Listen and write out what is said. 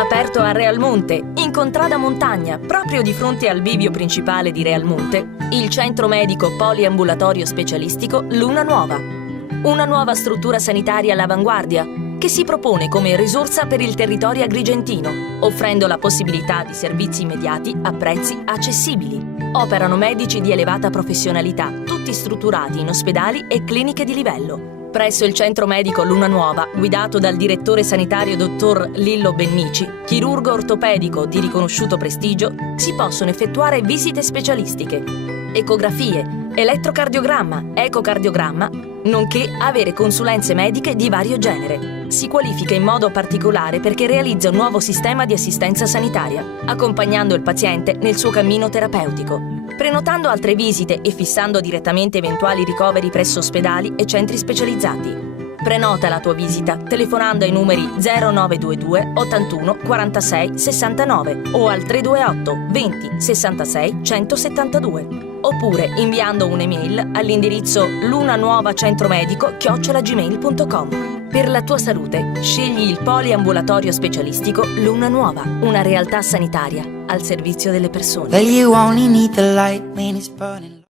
Aperto a Realmonte, in Contrada Montagna, proprio di fronte al bivio principale di Realmonte, il centro medico poliambulatorio specialistico Luna Nuova. Una nuova struttura sanitaria all'avanguardia che si propone come risorsa per il territorio agrigentino, offrendo la possibilità di servizi immediati a prezzi accessibili. Operano medici di elevata professionalità, tutti strutturati in ospedali e cliniche di livello. Presso il centro medico Luna Nuova, guidato dal direttore sanitario dottor Lillo Bennici, chirurgo ortopedico di riconosciuto prestigio, si possono effettuare visite specialistiche, ecografie, elettrocardiogramma, ecocardiogramma, nonché avere consulenze mediche di vario genere. Si qualifica in modo particolare perché realizza un nuovo sistema di assistenza sanitaria, accompagnando il paziente nel suo cammino terapeutico, prenotando altre visite e fissando direttamente eventuali ricoveri presso ospedali e centri specializzati. Prenota la tua visita telefonando ai numeri 0922 81 46 69 o al 328 20 66 172. Oppure inviando un'email all'indirizzo lunanuovacentromedico@gmail.com. Per la tua salute, scegli il poliambulatorio specialistico Luna Nuova, una realtà sanitaria al servizio delle persone. Well, you only need the light when it's burning.